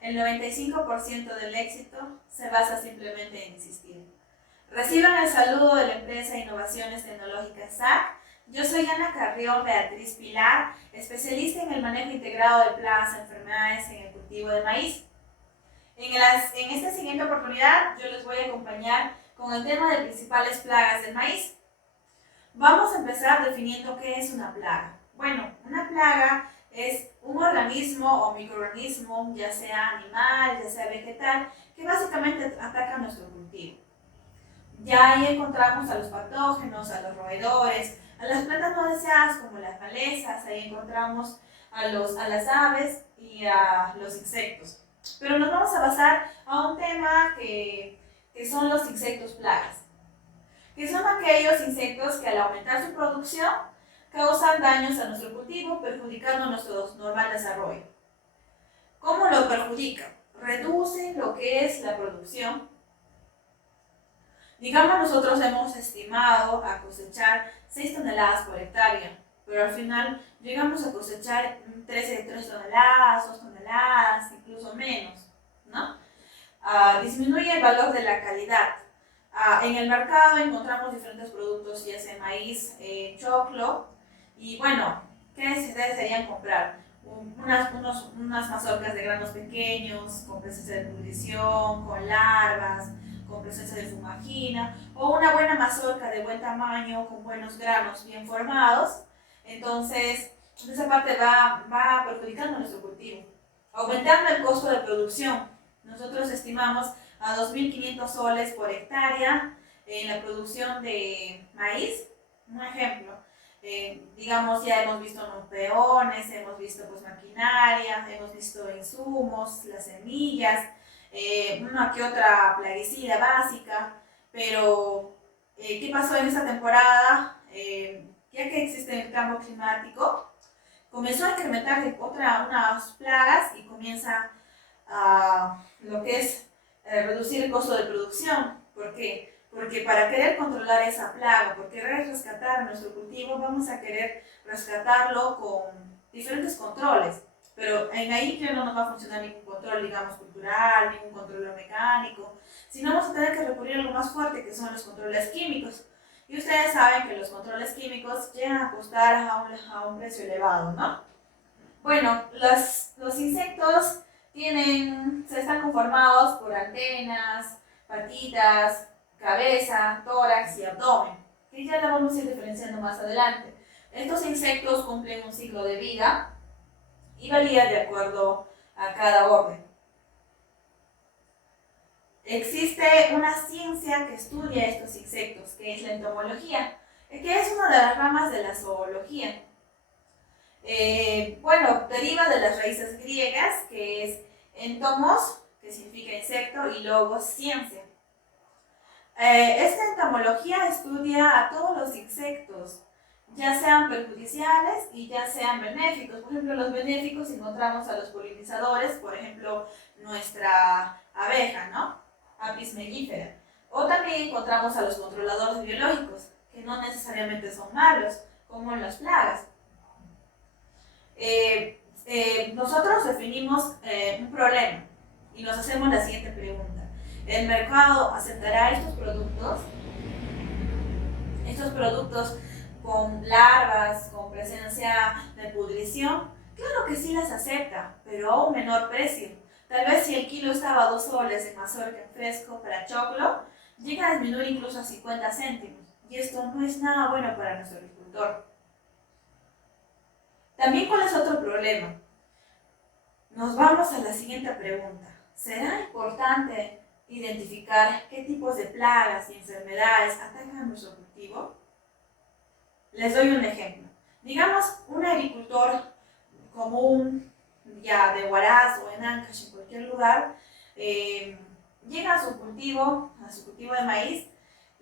El 95% del éxito se basa simplemente en insistir. Reciban el saludo de la empresa Innovaciones Tecnológicas SAC. Yo soy Ana Carrión Beatriz Pilar, especialista en el manejo integrado de plagas y enfermedades en el cultivo de maíz. En esta siguiente oportunidad yo les voy a acompañar con el tema de principales plagas del maíz. Vamos a empezar definiendo qué es una plaga. Bueno, una plaga es un organismo o microorganismo, ya sea animal, ya sea vegetal, que básicamente ataca nuestro cultivo. Ya ahí encontramos a los patógenos, a los roedores, a las plantas no deseadas como las malezas, ahí encontramos a las aves y a los insectos. Pero nos vamos a basar a un tema que son los insectos plagas, que son aquellos insectos que al aumentar su producción causan daños a nuestro cultivo, perjudicando nuestro normal desarrollo. ¿Cómo lo perjudican? Reducen lo que es la producción. Digamos, nosotros hemos estimado a cosechar 6 toneladas por hectárea, pero al final llegamos a cosechar 3 toneladas, 2 toneladas, incluso menos, ¿no? Disminuye el valor de la calidad. En el mercado encontramos diferentes productos, ya sea maíz, choclo, y bueno, ¿qué se desearían comprar? Unas mazorcas de granos pequeños, con presencia de pudrición, con larvas, con presencia de fumagina, o una buena mazorca de buen tamaño, con buenos granos bien formados. Entonces, esa parte va perjudicando nuestro cultivo, aumentando el costo de producción. Nosotros estimamos a 2.500 soles por hectárea en la producción de maíz. Un ejemplo, digamos, ya hemos visto los peones, hemos visto pues maquinaria, hemos visto insumos, las semillas, una que otra plaguicida básica, pero ¿qué pasó en esta temporada? Ya que existe el cambio climático, comenzó a incrementar unas plagas y comienza a lo que es reducir el costo de producción. ¿Por qué? Porque para querer controlar esa plaga, por querer rescatar nuestro cultivo, vamos a querer rescatarlo con diferentes controles. Pero en ahí ya no nos va a funcionar ningún control, digamos, cultural, ningún control mecánico, sino vamos a tener que recurrir a algo más fuerte, que son los controles químicos. Y ustedes saben que los controles químicos llegan a costar a un precio elevado, ¿no? Bueno, los insectos están conformados por antenas, patitas, cabeza, tórax y abdomen, que ya la vamos a ir diferenciando más adelante. Estos insectos cumplen un ciclo de vida y varía de acuerdo a cada orden. Existe una ciencia que estudia estos insectos, que es la entomología, que es una de las ramas de la zoología. Bueno, deriva de las raíces griegas, que es entomos, que significa insecto, y logos, ciencia. Esta entomología estudia a todos los insectos, ya sean perjudiciales y ya sean benéficos. Por ejemplo, los benéficos encontramos a los polinizadores, por ejemplo, nuestra abeja, ¿no? Apis mellifera. O también encontramos a los controladores biológicos, que no necesariamente son malos, como las plagas. Nosotros definimos un problema y nos hacemos la siguiente pregunta. ¿El mercado aceptará estos productos? Estos productos con larvas, con presencia de pudrición, claro que sí las acepta, pero a un menor precio. Tal vez si el kilo estaba a 2 soles en mazorca en fresco para choclo, llega a disminuir incluso a 50 céntimos. Y esto no es nada bueno para nuestro agricultor. También, ¿cuál es otro problema? Nos vamos a la siguiente pregunta. ¿Será importante identificar qué tipos de plagas y enfermedades atacan nuestro cultivo? Les doy un ejemplo. Digamos, un agricultor común, ya de Huaraz o en Ancash, en cualquier lugar, llega a su cultivo de maíz,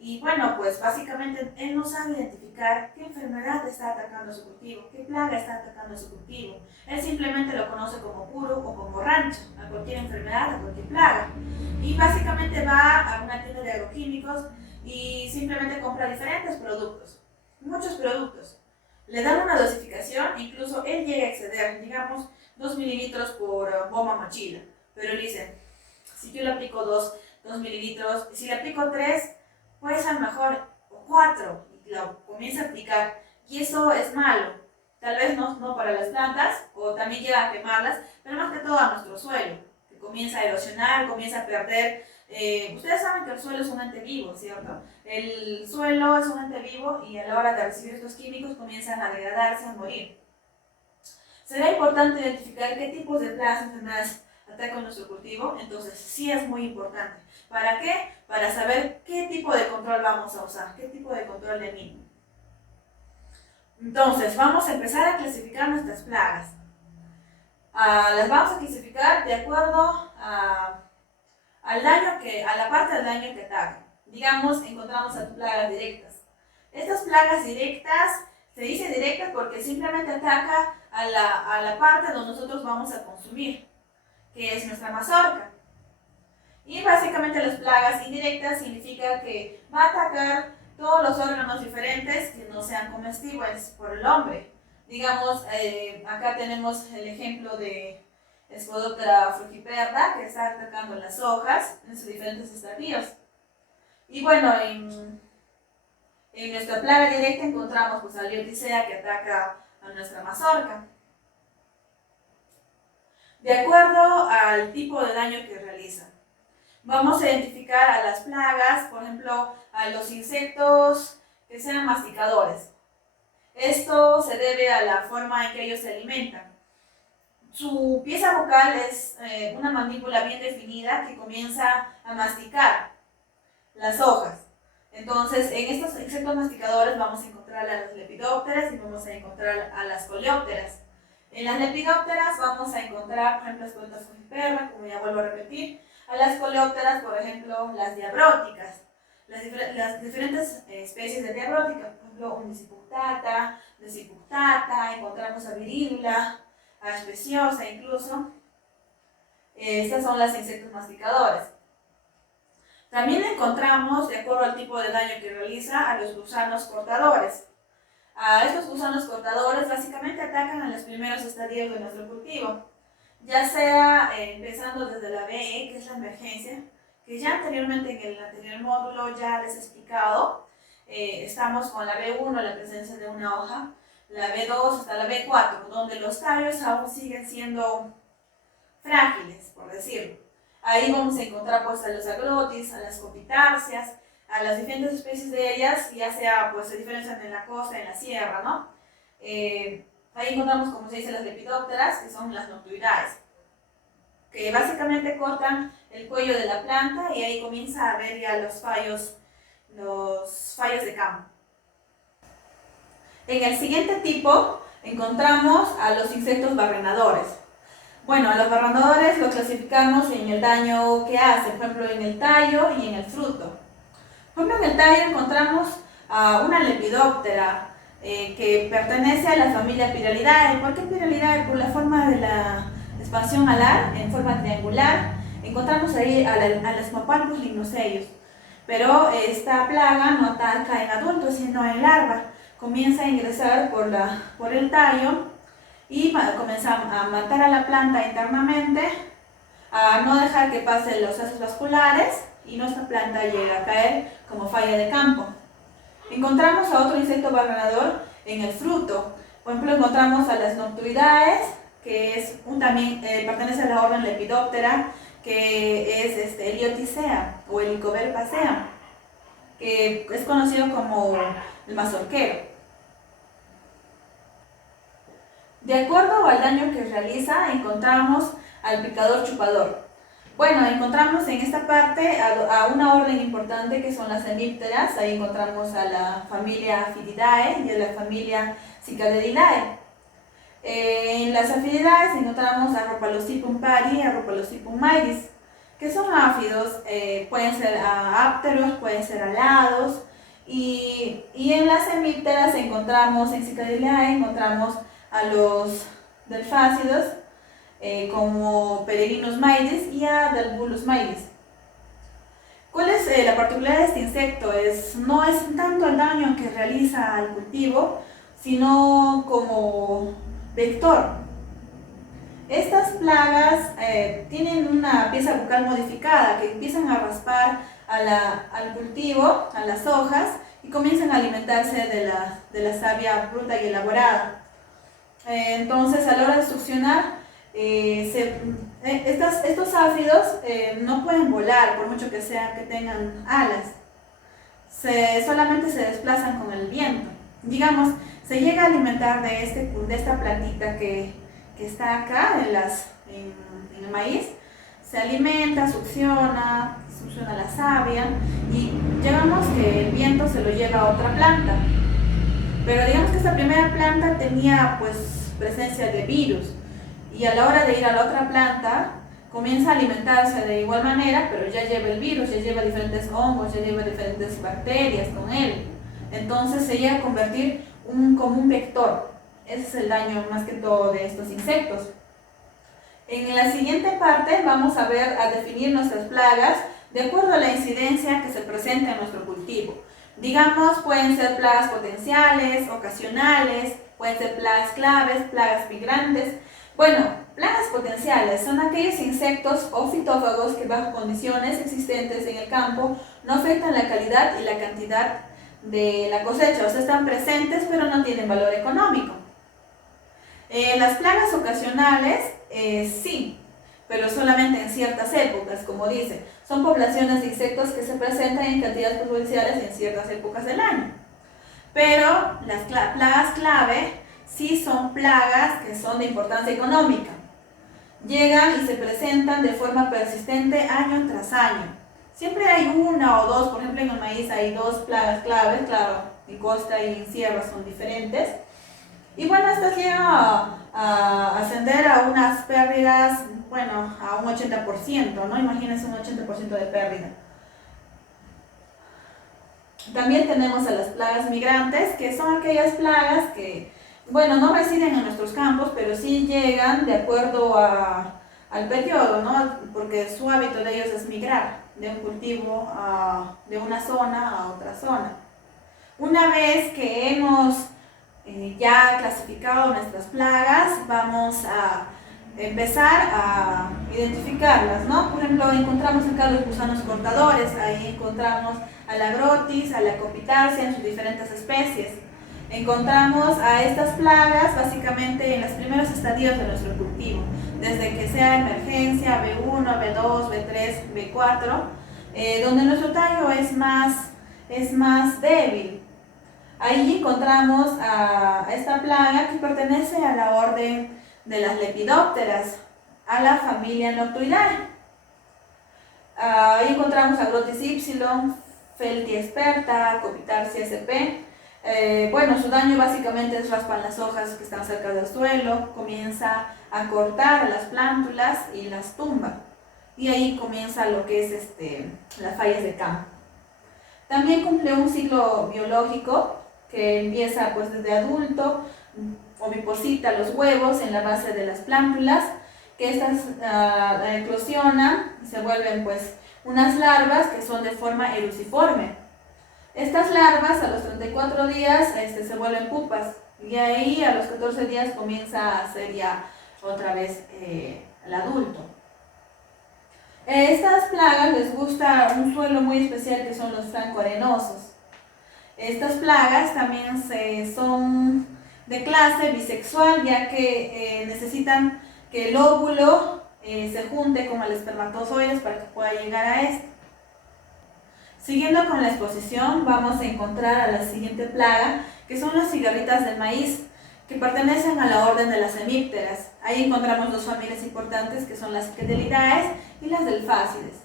y bueno, pues básicamente él no sabe identificar qué enfermedad está atacando su cultivo, qué plaga está atacando su cultivo. Él simplemente lo conoce como puro o como rancho, a cualquier enfermedad, a cualquier plaga. Y básicamente va a una tienda de agroquímicos y simplemente compra diferentes productos, muchos productos. Le dan una dosificación, incluso él llega a exceder, digamos, 2 mililitros por bomba mochila. pero él dice, si yo le aplico 2 mililitros, si le aplico 3, puede ser mejor, o 4, y lo comienza a aplicar, y eso es malo, tal vez no para las plantas, o también llega a quemarlas, pero más que todo a nuestro suelo, que comienza a erosionar, comienza a perder. Ustedes saben que el suelo es un ente vivo, ¿cierto? El suelo es un ente vivo y a la hora de recibir estos químicos comienzan a degradarse, a morir. Será importante identificar qué tipos de plagas enfermedades atacan nuestro cultivo, entonces sí es muy importante. ¿Para qué? Para saber qué tipo de control vamos a usar, qué tipo de control de mínimo. Entonces, vamos a empezar a clasificar nuestras plagas. Las vamos a clasificar de acuerdo a la parte del daño que ataca. Digamos, encontramos a plagas directas. Estas plagas directas, se dice directas porque simplemente ataca a la parte donde nosotros vamos a consumir, que es nuestra mazorca. Y básicamente las plagas indirectas significa que va a atacar todos los órganos diferentes que no sean comestibles por el hombre. Digamos, acá tenemos el ejemplo de Spodoptera frugiperda, que está atacando las hojas en sus diferentes estadios. Y bueno, en nuestra plaga directa encontramos pues, a Lioticea, que ataca a nuestra mazorca. De acuerdo al tipo de daño que realiza, vamos a identificar a las plagas, por ejemplo, a los insectos que sean masticadores. Esto se debe a la forma en que ellos se alimentan. Su pieza bucal es una mandíbula bien definida que comienza a masticar las hojas. Entonces, en estos insectos masticadores vamos a encontrar a las lepidópteras y vamos a encontrar a las coleópteras. En las lepidópteras vamos a encontrar, por ejemplo, Spodoptera frugiperda, como ya vuelvo a repetir. A las coleópteras, por ejemplo, las diabróticas. Las diferentes especies de diabróticas, por ejemplo, Undicipuctata, Decipuctata, encontramos a Viridula, a Speciosa incluso. Estas son las insectos masticadores. También encontramos, de acuerdo al tipo de daño que realiza, a los gusanos cortadores. A estos gusanos cortadores básicamente atacan a los primeros estadios de nuestro cultivo, ya sea empezando desde la BE, que es la emergencia, que ya anteriormente en el anterior módulo ya les he explicado. Estamos con la B1, la presencia de una hoja, la B2 hasta la B4, donde los tallos aún siguen siendo frágiles, por decirlo. Ahí vamos a encontrar pues, a los aglotis, a las copitárceas, a las diferentes especies de ellas, ya sea pues se diferencian en la costa, en la sierra, ¿no? Ahí encontramos, como se dice, las lepidópteras, que son las noctuidaes, que básicamente cortan el cuello de la planta y ahí comienza a ver ya los fallos de campo. En el siguiente tipo encontramos a los insectos barrenadores. Bueno, a los barrenadores los clasificamos en el daño que hacen, por ejemplo en el tallo y en el fruto. Por ejemplo, en el tallo encontramos a una lepidóptera que pertenece a la familia Pyralidae. ¿Por qué Pyralidae? Por la forma de la expansión alar, en forma triangular. Encontramos ahí a las Mopalpus lignoceius. Pero esta plaga no ataca en adultos, sino en larva. Comienza a ingresar por el tallo y comienza a matar a la planta internamente, a no dejar que pasen los haces vasculares y nuestra planta llega a caer como falla de campo. Encontramos a otro insecto barrenador en el fruto. Por ejemplo, encontramos a las noctuidaes, que es también pertenece a la orden Lepidoptera, que es Helioticea o Helicoverpacea, que es conocido como el mazorquero. De acuerdo al daño que realiza, encontramos al picador chupador. Bueno, encontramos en esta parte a una orden importante que son las hemípteras. Ahí encontramos a la familia Aphididae y a la familia Cicaderidae. En las Aphididae encontramos a Rhopalocipum pari y a Rhopalocipum maidis, que son áfidos, pueden ser ápteros, pueden ser alados. Y en las hemípteras encontramos, en Cicaderidae encontramos a los delfácidos, como Peregrinus maidis y a Dalbulus maidis. ¿Cuál es la particularidad de este insecto? No es tanto el daño que realiza al cultivo, sino como vector. Estas plagas tienen una pieza bucal modificada que empiezan a raspar al cultivo, a las hojas, y comienzan a alimentarse de la savia bruta y elaborada. Entonces, a la hora de succionar, estos áfidos no pueden volar por mucho que tengan alas. Solamente se desplazan con el viento. Digamos, se llega a alimentar de esta plantita que está acá en el maíz. Se alimenta, succiona la savia y digamos que el viento se lo lleva a otra planta. Pero digamos que esta primera planta tenía pues presencia de virus y a la hora de ir a la otra planta comienza a alimentarse de igual manera, pero ya lleva el virus, ya lleva diferentes hongos, ya lleva diferentes bacterias con él. Entonces se llega a convertir como un vector. Ese es el daño más que todo de estos insectos. En la siguiente parte vamos a definir nuestras plagas de acuerdo a la incidencia que se presenta en nuestro cultivo. Digamos, pueden ser plagas potenciales, ocasionales, pueden ser plagas claves, plagas migrantes. Bueno, plagas potenciales son aquellos insectos o fitófagos que bajo condiciones existentes en el campo no afectan la calidad y la cantidad de la cosecha, o sea, están presentes pero no tienen valor económico. Las plagas ocasionales, sí, pero solamente en ciertas épocas, como dice. Son poblaciones de insectos que se presentan en cantidades potenciales en ciertas épocas del año. Pero las plagas clave sí son plagas que son de importancia económica. Llegan y se presentan de forma persistente año tras año. Siempre hay una o dos, por ejemplo en el maíz hay 2 plagas claves, claro, en costa y en sierra son diferentes. Y bueno, estas llegan a ascender a unas pérdidas, bueno, a un 80%, ¿no? Imagínense un 80% de pérdida. También tenemos a las plagas migrantes, que son aquellas plagas que, bueno, no residen en nuestros campos, pero sí llegan de acuerdo al periodo, ¿no? Porque su hábito de ellos es migrar de un cultivo de una zona a otra zona. Una vez que hemos ya clasificado nuestras plagas, vamos a empezar a identificarlas, ¿no? Por ejemplo, encontramos acá los gusanos cortadores, ahí encontramos a la Agrotis, a la Copitarsia en sus diferentes especies. Encontramos a estas plagas básicamente en los primeros estadios de nuestro cultivo, desde que sea emergencia, B1, B2, B3, B4, donde nuestro tallo es más débil. Ahí encontramos a esta plaga que pertenece a la orden de las lepidópteras, a la familia Noctuidae. Ahí encontramos a Agrotis Y, Feltia experta, Copitarsia sp. Bueno, su daño básicamente es raspan las hojas que están cerca del suelo, comienza a cortar las plántulas y las tumba. Y ahí comienza lo que es las fallas de campo. También cumple un ciclo biológico que empieza pues desde adulto, oviposita los huevos en la base de las plántulas, que estas eclosionan y se vuelven pues unas larvas que son de forma eruciforme. Estas larvas a los 34 días se vuelven pupas y ahí a los 14 días comienza a ser ya otra vez el adulto. Estas plagas les gusta un suelo muy especial que son los francoarenosos. Estas plagas también son de clase bisexual, ya que necesitan que el óvulo se junte con el espermatozoide para que pueda llegar a este. Siguiendo con la exposición, vamos a encontrar a la siguiente plaga, que son las cigarritas del maíz, que pertenecen a la orden de las hemípteras. Ahí encontramos 2 familias importantes, que son las Psicadelidae y las Delphacides.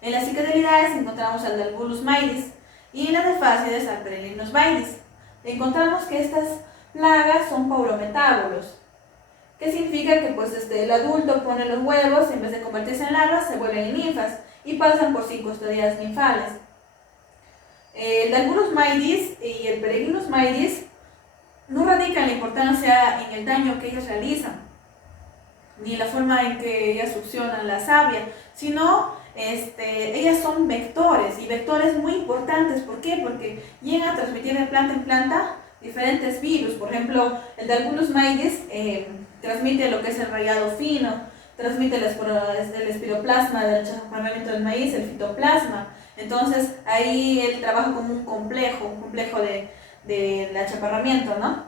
En las Psicadelidae encontramos al Delbulus maidis, y en las Delphacides al Peregrinus maidis. Encontramos que estas plagas son paurometábolos. ¿Qué significa? Que pues el adulto pone los huevos, en vez de convertirse en larvas, se vuelven en ninfas y pasan por 5 estadios ninfales. El Delbulus maidis y el Peregrinus maidis no radican la importancia en el daño que ellos realizan, ni la forma en que ellas succionan la savia, sino ellas son vectores, y vectores muy importantes. ¿Por qué? Porque llegan a transmitir de planta en planta diferentes virus. Por ejemplo, el Delbulus maidis transmite lo que es el rayado fino, transmite el espiroplasma del chaparramiento del maíz, el fitoplasma. Entonces ahí él trabaja como un complejo del achaparramiento, ¿no?,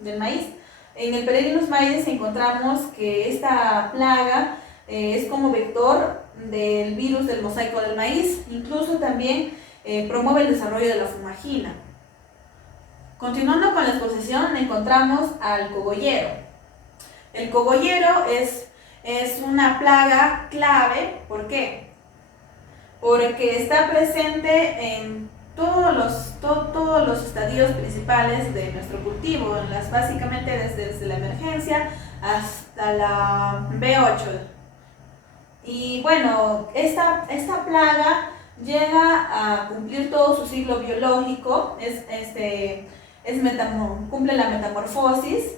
del maíz. En el Peregrinus maides encontramos que esta plaga es como vector del virus del mosaico del maíz. Incluso también promueve el desarrollo de la fumagina. Continuando con la exposición, encontramos al cogollero. El cogollero es una plaga clave. ¿Por qué? Porque está presente en todos los estadios principales de nuestro cultivo, básicamente desde la emergencia hasta la B8. Y bueno, esta plaga llega a cumplir todo su ciclo biológico, cumple la metamorfosis.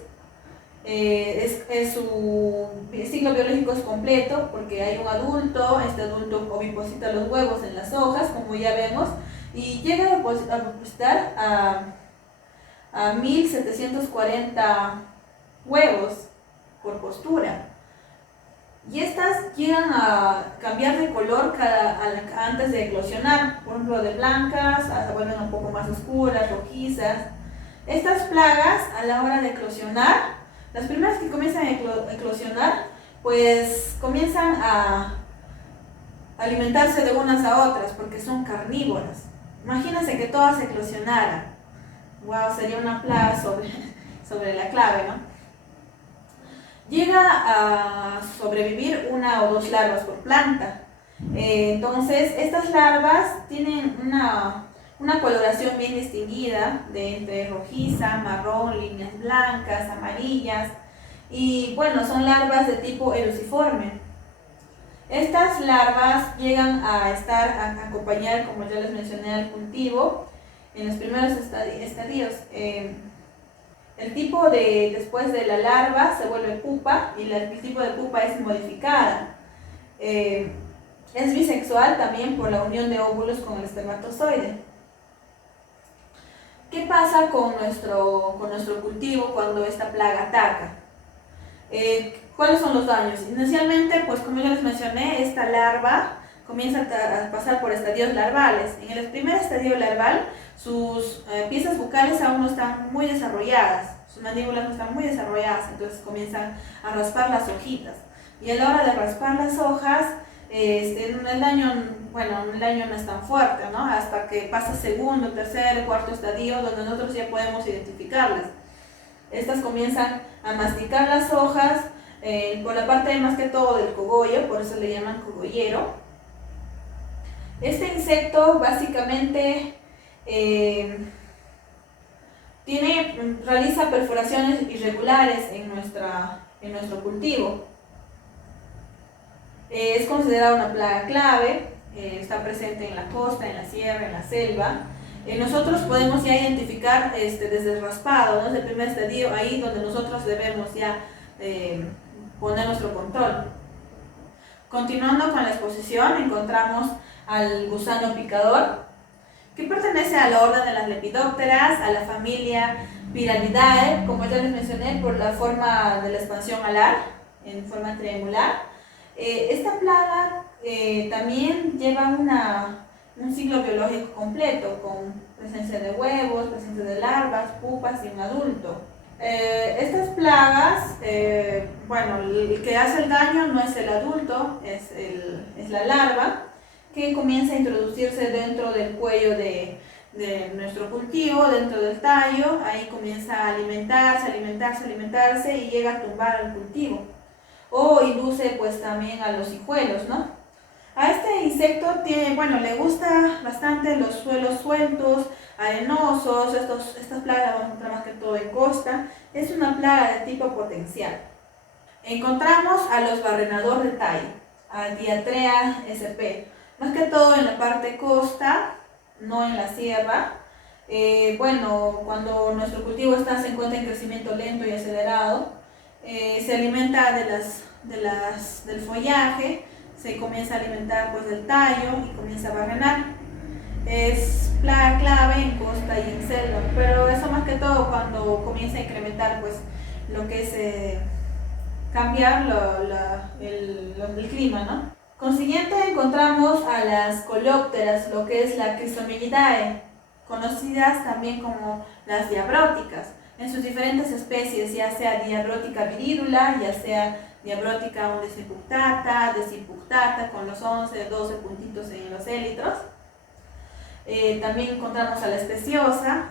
Su ciclo biológico es completo porque hay un adulto. Este adulto oviposita los huevos en las hojas, como ya vemos, y llega a depositar a 1740 huevos por postura. Y estas llegan a cambiar de color antes de eclosionar, por ejemplo, de blancas se vuelven un poco más oscuras, rojizas. Estas plagas, a la hora de eclosionar, las primeras que comienzan a eclosionar, pues comienzan a alimentarse de unas a otras porque son carnívoras. Imagínense que todas eclosionaran. Wow, sería una plaga sobre la clave, ¿no? Llega a sobrevivir una o dos larvas por planta. Entonces, estas larvas tienen una coloración bien distinguida, de entre rojiza, marrón, líneas blancas, amarillas, y bueno, son larvas de tipo eruciforme. Estas larvas llegan a acompañar, como ya les mencioné, al cultivo en los primeros estadios. El tipo después de la larva se vuelve pupa, y el tipo de pupa es modificada. Es bisexual también por la unión de óvulos con el espermatozoide. ¿Qué pasa con nuestro cultivo cuando esta plaga ataca? ¿Cuáles son los daños? Inicialmente, pues como ya les mencioné, esta larva comienza a pasar por estadios larvales. En el primer estadio larval, sus piezas bucales aún no están muy desarrolladas, sus mandíbulas no están muy desarrolladas, entonces comienzan a raspar las hojitas. Y a la hora de raspar las hojas, el daño no es tan fuerte, ¿no? Hasta que pasa segundo, tercer, cuarto estadio, donde nosotros ya podemos identificarlas. Estas comienzan a masticar las hojas por la parte más que todo del cogollo, por eso le llaman cogollero. Este insecto básicamente realiza perforaciones irregulares en nuestro cultivo. Es considerada una plaga clave, está presente en la costa, en la sierra, en la selva. Nosotros podemos ya identificar desde el raspado, ¿no? Desde el primer estadio, ahí donde nosotros debemos ya poner nuestro control. Continuando con la exposición, encontramos al gusano picador, que pertenece a la orden de las lepidópteras, a la familia Pyralidae, como ya les mencioné, por la forma de la expansión alar, en forma triangular. Esta plaga también lleva un ciclo biológico completo, con presencia de huevos, presencia de larvas, pupas y un adulto. Estas plagas, el que hace el daño no es el adulto, es la larva, que comienza a introducirse dentro del cuello de nuestro cultivo, dentro del tallo. Ahí comienza a alimentarse y llega a tumbar el cultivo. O induce pues también a los hijuelos, ¿no? A este insecto le gusta bastante los suelos sueltos, arenosos. Estas plagas las vamos a encontrar más que todo en costa. Es una plaga de tipo potencial. Encontramos a los barrenadores de tallo, a Diatrea sp. Más que todo en la parte costa, no en la sierra. Cuando nuestro cultivo se encuentra en crecimiento lento y acelerado, se alimenta del follaje, se comienza a alimentar pues del tallo y comienza a barrenar. Es plaga clave en costa y en selva, pero eso más que todo cuando comienza a incrementar pues lo que es cambiar el clima, ¿no? Consiguiente encontramos a las coleópteras, lo que es la Chrysomelidae, conocidas también como las diabróticas, en sus diferentes especies, ya sea diabrótica viridula, ya sea diabrótica undesipunctata, desipunctata, con los 11, 12 puntitos en los élitros. También encontramos a la especiosa.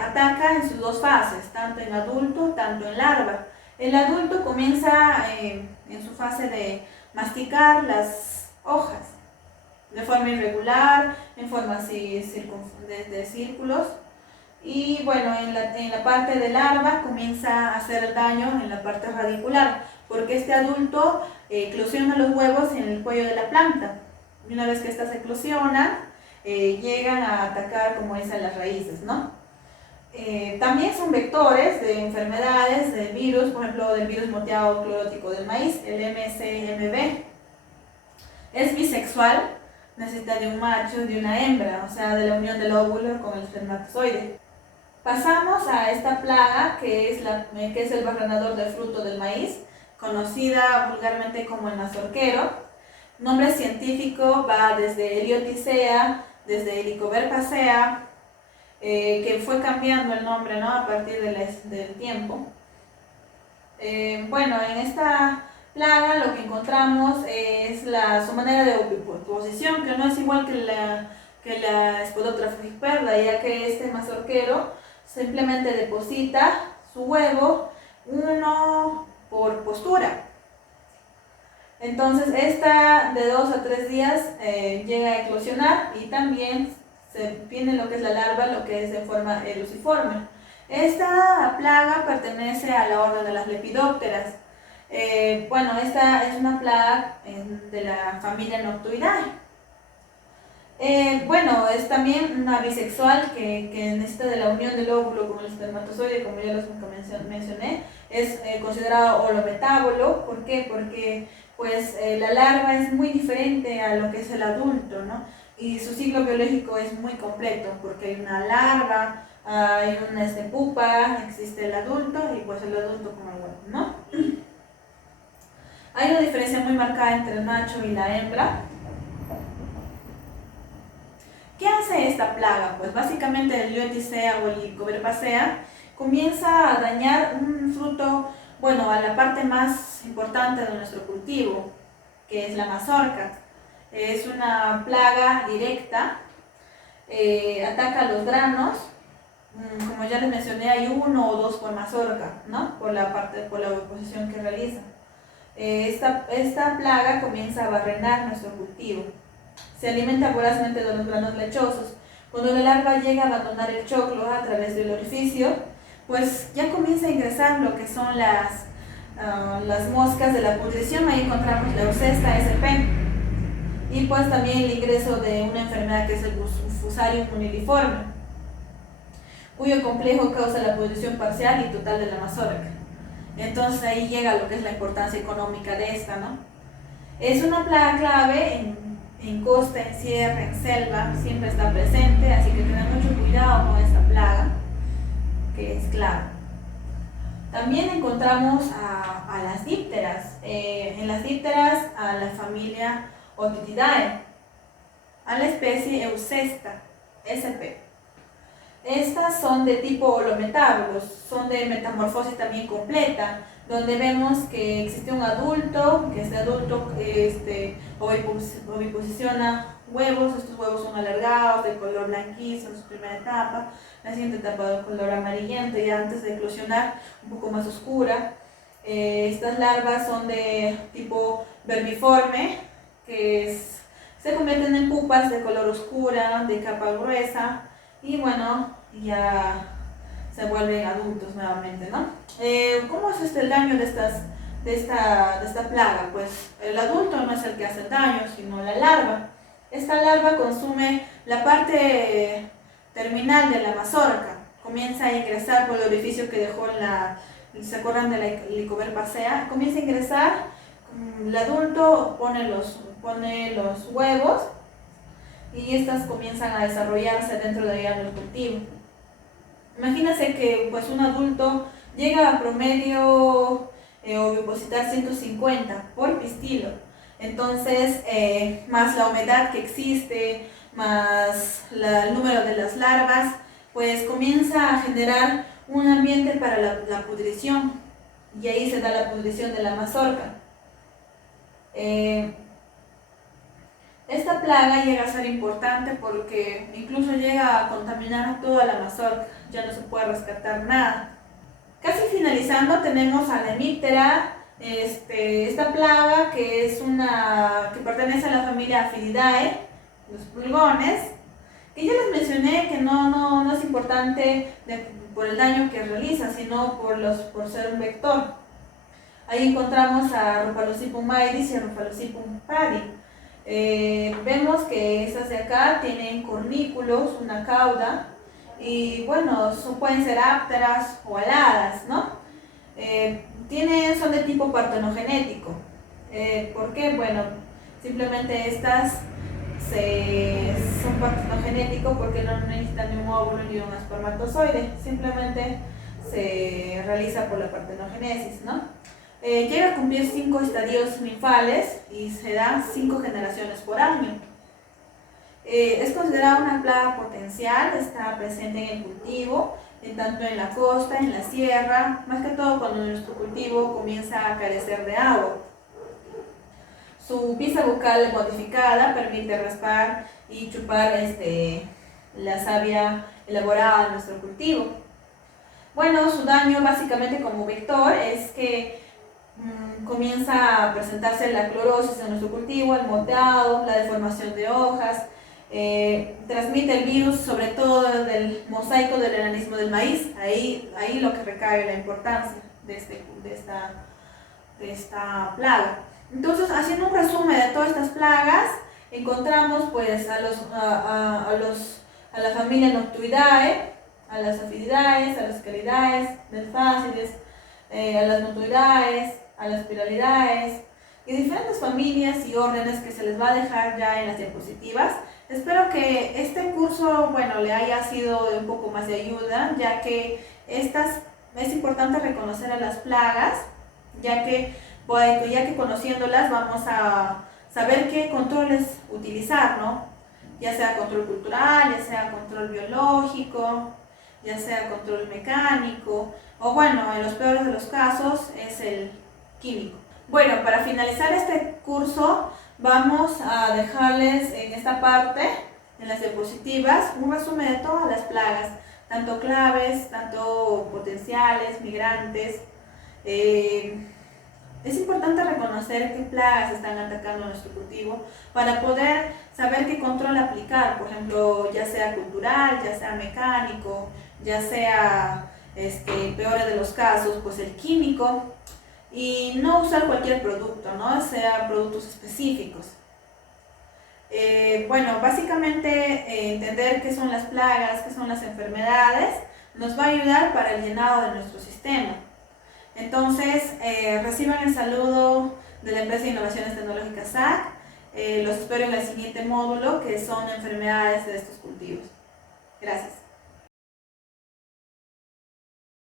Ataca en sus dos fases, tanto en adulto, tanto en larva. El adulto comienza en su fase de masticar las hojas de forma irregular, en forma de círculos. Y bueno, en la parte de larva comienza a hacer el daño en la parte radicular, porque este adulto eclosiona los huevos en el cuello de la planta. Y una vez que estas eclosionan, llegan a atacar, como es, a las raíces, ¿no? También son vectores de enfermedades, de virus, por ejemplo, del virus moteado clorótico del maíz, el MCMV. Es bisexual, necesita de un macho y de una hembra, o sea, de la unión del óvulo con el espermatozoide. Pasamos a esta plaga que es el barrenador de fruto del maíz, conocida vulgarmente como el mazorquero. Nombre científico va desde Helioticea, desde Helicoverpacea, que fue cambiando el nombre, ¿no?, a partir del tiempo. En esta plaga lo que encontramos es su manera de oviposición, que no es igual que la Spodoptera frugiperda, ya que este mazorquero simplemente deposita su huevo uno por postura. Entonces esta de 2 a 3 días llega a eclosionar y también tiene lo que es la larva, lo que es de forma eluciforme. Esta plaga pertenece a la orden de las lepidópteras. Esta es una plaga de la familia Noctuidae. Es también una bisexual que necesita de la unión del óvulo con el espermatozoide, como ya les mencioné. Es considerado holometábolo. ¿Por qué? Porque la larva es muy diferente a lo que es el adulto, ¿no? Y su ciclo biológico es muy completo, porque hay una larva, hay una pupa, existe el adulto y el adulto como el huevo, ¿no? Hay una diferencia muy marcada entre el macho y la hembra. ¿Qué hace esta plaga? Pues básicamente el Helioticea o el Helicoverpacea comienza a dañar un fruto, a la parte más importante de nuestro cultivo, que es la mazorca. Es una plaga directa, ataca los granos. Como ya les mencioné, hay 1 o 2 por mazorca, ¿no?, por la oposición que realiza. Esta plaga comienza a barrenar nuestro cultivo. Se alimenta vorazmente de los granos lechosos. Cuando la larva llega a abandonar el choclo a través del orificio, pues ya comienza a ingresar lo que son las moscas de la pudrición. Ahí encontramos la Eucesta sp. Y pues también el ingreso de una enfermedad que es el Fusarium uniliforme, cuyo complejo causa la pudrición parcial y total de la mazorca. Entonces ahí llega lo que es la importancia económica de esta, ¿no? Es una plaga clave en costa, en sierra, en selva, siempre está presente, así que tengan mucho cuidado con esta plaga, que es clave. También encontramos a las dípteras. En las dípteras a la familia Otitidae, a la especie Eucesta sp. Estas son de tipo holometábolos, son de metamorfosis también completa, donde vemos que existe un adulto, que este adulto oviposiciona huevos. Estos huevos son alargados, de color blanquizo en su primera etapa, la siguiente etapa de color amarillento y antes de eclosionar un poco más oscura. Estas larvas son de tipo vermiforme, que se convierten en pupas de color oscura, de capa gruesa, y ya se vuelven adultos nuevamente, ¿no? ¿Cómo es el daño de esta plaga? Pues el adulto no es el que hace el daño, sino la larva. Esta larva consume la parte terminal de la mazorca, comienza a ingresar por el orificio que dejó ¿se acuerdan de la Helicoverpacea? Comienza a ingresar, el adulto pone los huevos y estas comienzan a desarrollarse dentro de ella del cultivo. Imagínense que un adulto llega a promedio ovipositar 150 por pistilo. Entonces, más la humedad que existe, más el número de las larvas, pues comienza a generar un ambiente para la pudrición, y ahí se da la pudrición de la mazorca. Esta plaga llega a ser importante porque incluso llega a contaminar toda la mazorca, ya no se puede rescatar nada. Casi finalizando tenemos a la hemíptera, esta plaga que pertenece a la familia Aphididae, los pulgones, que ya les mencioné que no es importante por el daño que realiza, sino por ser un vector. Ahí encontramos a Rhopalocipum aedes y a Rhopalocipum pari. Vemos que estas de acá tienen cornículos, una cauda, y bueno, pueden ser ápteras o aladas, ¿no? Son de tipo partenogenético. ¿Por qué? Bueno, simplemente estas son partenogenéticos porque no necesitan ni un óvulo ni un espermatozoide, simplemente se realiza por la partenogénesis, ¿no? Llega a cumplir 5 estadios ninfales y se dan 5 generaciones por año. Es considerada una plaga potencial, está presente en el cultivo, tanto en la costa, en la sierra, más que todo cuando nuestro cultivo comienza a carecer de agua. Su pieza bucal modificada permite raspar y chupar la savia elaborada de nuestro cultivo. Bueno, su daño básicamente como vector es que comienza a presentarse la clorosis en nuestro cultivo, el moteado, la deformación de hojas, transmite el virus sobre todo del mosaico del enanismo del maíz. Ahí lo que recae la importancia de esta plaga. Entonces, haciendo un resumen de todas estas plagas, encontramos pues a la familia Noctuidae, a las Aphididae, a las Caridae, Delphasidae, a las Notoidae, a las Spiralidae, y diferentes familias y órdenes que se les va a dejar ya en las diapositivas. Espero que este curso, bueno, le haya sido de un poco más de ayuda, ya que es importante reconocer a las plagas, ya que conociéndolas vamos a saber qué controles utilizar, ¿no? Ya sea control cultural, ya sea control biológico, ya sea control mecánico, o bueno, en los peores de los casos es el químico. Bueno, para finalizar este curso vamos a dejarles en esta parte, en las diapositivas, un resumen de todas las plagas, tanto claves, tanto potenciales, migrantes. Es importante reconocer qué plagas están atacando nuestro cultivo para poder saber qué control aplicar, por ejemplo, ya sea cultural, ya sea mecánico, ya sea, peores de los casos, pues el químico, y no usar cualquier producto, ¿no? Sea productos específicos. Bueno, básicamente entender qué son las plagas, qué son las enfermedades, nos va a ayudar para el llenado de nuestro sistema. Entonces, reciban el saludo de la empresa de Innovaciones Tecnológicas SAC. Los espero en el siguiente módulo, que son enfermedades de estos cultivos. Gracias.